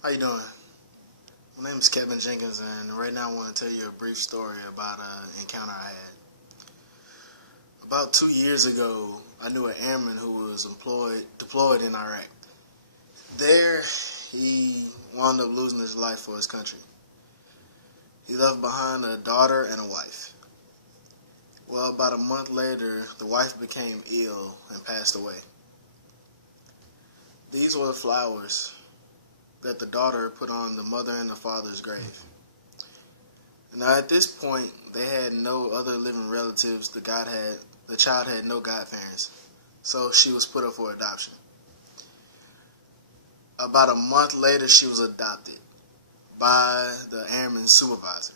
How you doing? My name is Kevin Jenkins, and right now I want to tell you a brief story about an encounter I had. About 2 years ago, I knew an airman who was deployed in Iraq. There, he wound up losing his life for his country. He left behind a daughter and a wife. Well, about a month later, the wife became ill and passed away. These were the flowers that the daughter put on the mother and the father's grave. Now, at this point, they had no other living relatives. The child had no godparents, so she was put up for adoption. About a month later, she was adopted by the airman's supervisor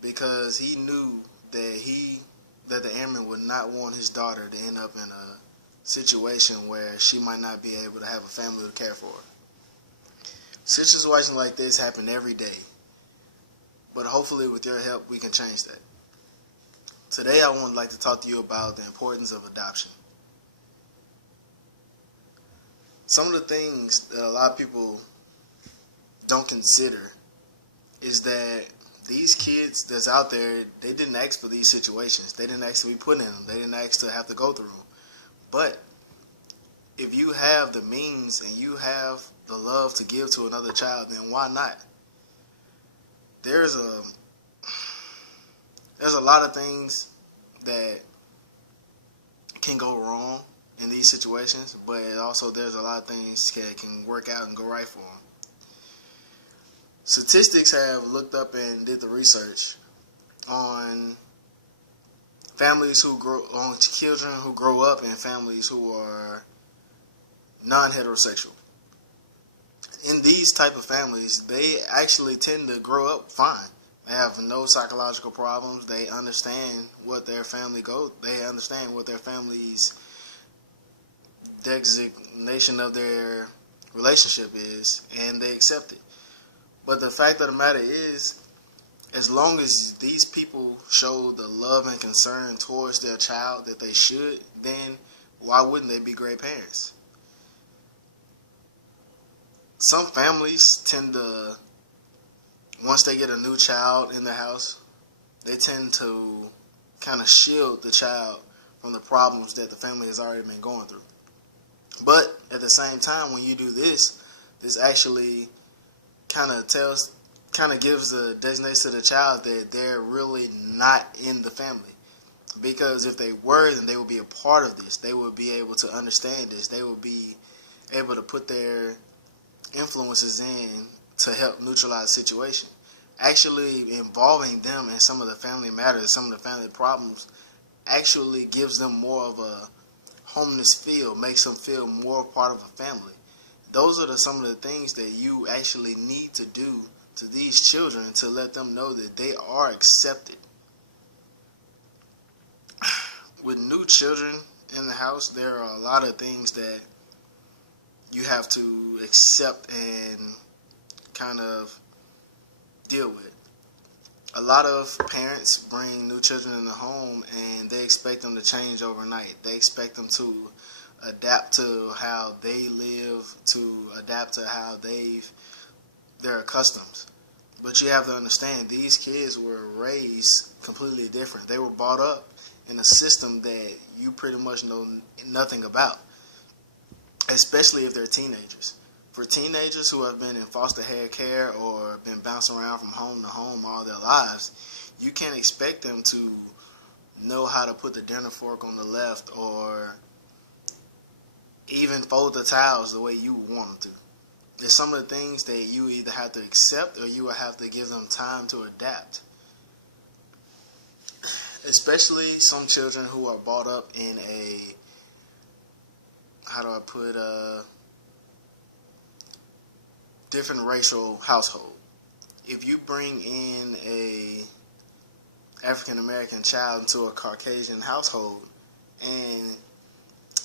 because he knew that the airman would not want his daughter to end up in a situation where she might not be able to have a family to care for her. Situations like this happen every day, but hopefully with your help we can change that. Today I would like to talk to you about the importance of adoption. Some of the things that a lot of people don't consider is that these kids that's out there, they didn't ask for these situations. They didn't ask to be put in them. They didn't ask to have to go through them. But if you have the means and you have the love to give to another child, then why not? There's a lot of things that can go wrong in these situations, but also there's a lot of things that can work out and go right for them. Statistics have looked up and did the research on children who grow up in families who are non-heterosexual. In these type of families, they actually tend to grow up fine. They have no psychological problems. They understand what their they understand what their family's designation of their relationship is, and they accept it. But the fact of the matter is, as long as these people show the love and concern towards their child that they should, then why wouldn't they be great parents? Some families tend to, once they get a new child in the house, they tend to kind of shield the child from the problems that the family has already been going through. But at the same time, when you do this actually kind of gives the designation to the child that they're really not in the family. Because if they were, then they would be a part of this. They would be able to understand this. They would be able to put their influences in to help neutralize the situation. Actually involving them in some of the family matters, some of the family problems, actually gives them more of a homeless feel, makes them feel more part of a family. Those are some of the things that you actually need to do to these children to let them know that they are accepted. With new children in the house, there are a lot of things that you have to accept and kind of deal with. A lot of parents bring new children in the home and they expect them to change overnight. They expect them to adapt to how they live, to adapt to how they're accustomed. But you have to understand, these kids were raised completely different. They were brought up in a system that you pretty much know nothing about, especially if they're teenagers. For teenagers who have been in foster care or been bouncing around from home to home all their lives, you can't expect them to know how to put the dinner fork on the left or even fold the towels the way you want them to. There's some of the things that you either have to accept or you will have to give them time to adapt. Especially some children who are brought up in a, different racial household. If you bring in a African American child into a Caucasian household and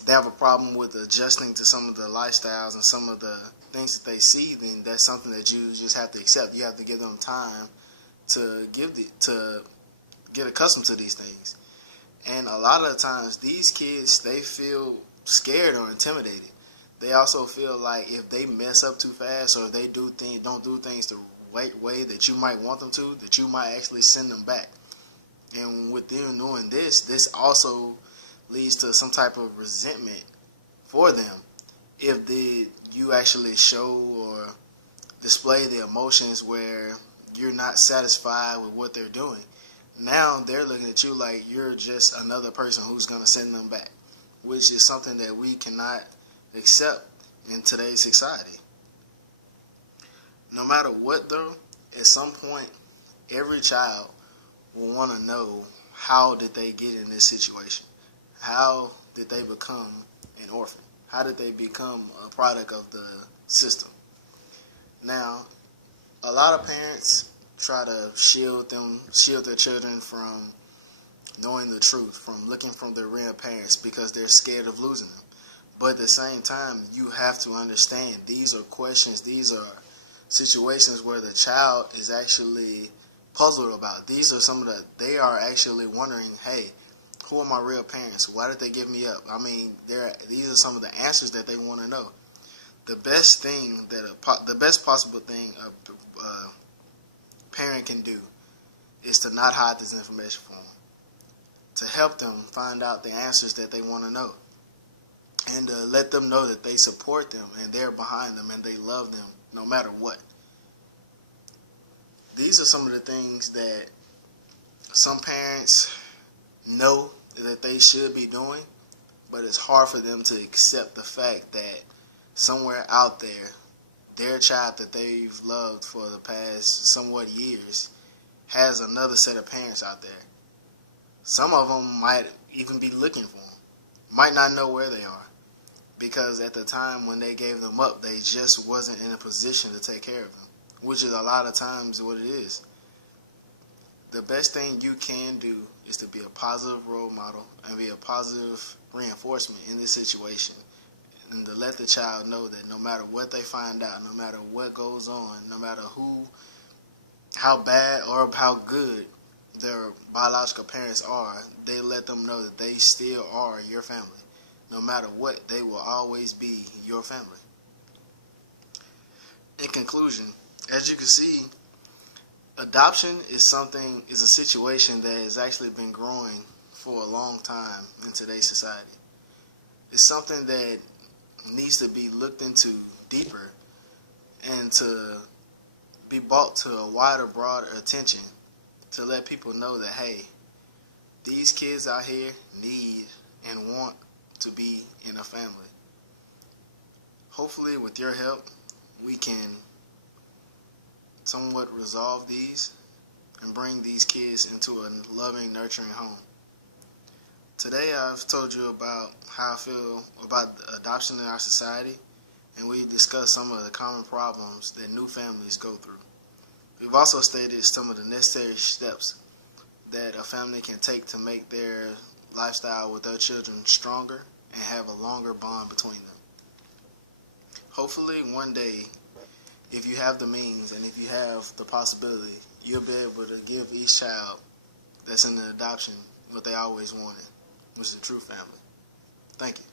they have a problem with adjusting to some of the lifestyles and some of the things that they see, then that's something that you just have to accept. You have to give them time to get accustomed to these things. And a lot of the times, these kids, they feel scared or intimidated. They also feel like if they mess up too fast, or if they don't do things the right way that you might want them to, that you might actually send them back. And with them doing this also leads to some type of resentment for them if you actually show or display the emotions where you're not satisfied with what they're doing. Now they're looking at you like you're just another person who's going to send them back, which is something that we cannot accept in today's society. No matter what though, at some point, every child will want to know, how did they get in this situation? How did they become an orphan? How did they become a product of the system? Now, a lot of parents try to shield their children from knowing the truth, from looking from their real parents, because they're scared of losing them. But at the same time, you have to understand these are questions, these are situations where the child is actually puzzled about. These are they are actually wondering, hey, who are my real parents? Why did they give me up? I mean, these are some of the answers that they want to know. The best possible thing a parent can do is to not hide this information from them, to help them find out the answers that they want to know, and to let them know that they support them and they're behind them and they love them no matter what. These are some of the things that some parents know that they should be doing, but it's hard for them to accept the fact that somewhere out there, their child that they've loved for the past somewhat years has another set of parents out there. Some of them might even be looking for them, might not know where they are, because at the time when they gave them up, they just wasn't in a position to take care of them, which is a lot of times what it is. The best thing you can do is to be a positive role model and be a positive reinforcement in this situation, and to let the child know that no matter what they find out, no matter what goes on, no matter how bad or how good their biological parents are, they let them know that they still are your family. No matter what, they will always be your family. In conclusion, as you can see, adoption is a situation that has actually been growing for a long time in today's society. It's something that needs to be looked into deeper and to be brought to a wider, broader attention, to let people know that, hey, these kids out here need and want to be in a family. Hopefully, with your help, we can somewhat resolve these and bring these kids into a loving, nurturing home. Today I've told you about how I feel about adoption in our society, and we discussed some of the common problems that new families go through. We've also stated some of the necessary steps that a family can take to make their lifestyle with their children stronger and have a longer bond between them. Hopefully one day, if you have the means and if you have the possibility, you'll be able to give each child that's in the adoption what they always wanted, which is a true family. Thank you.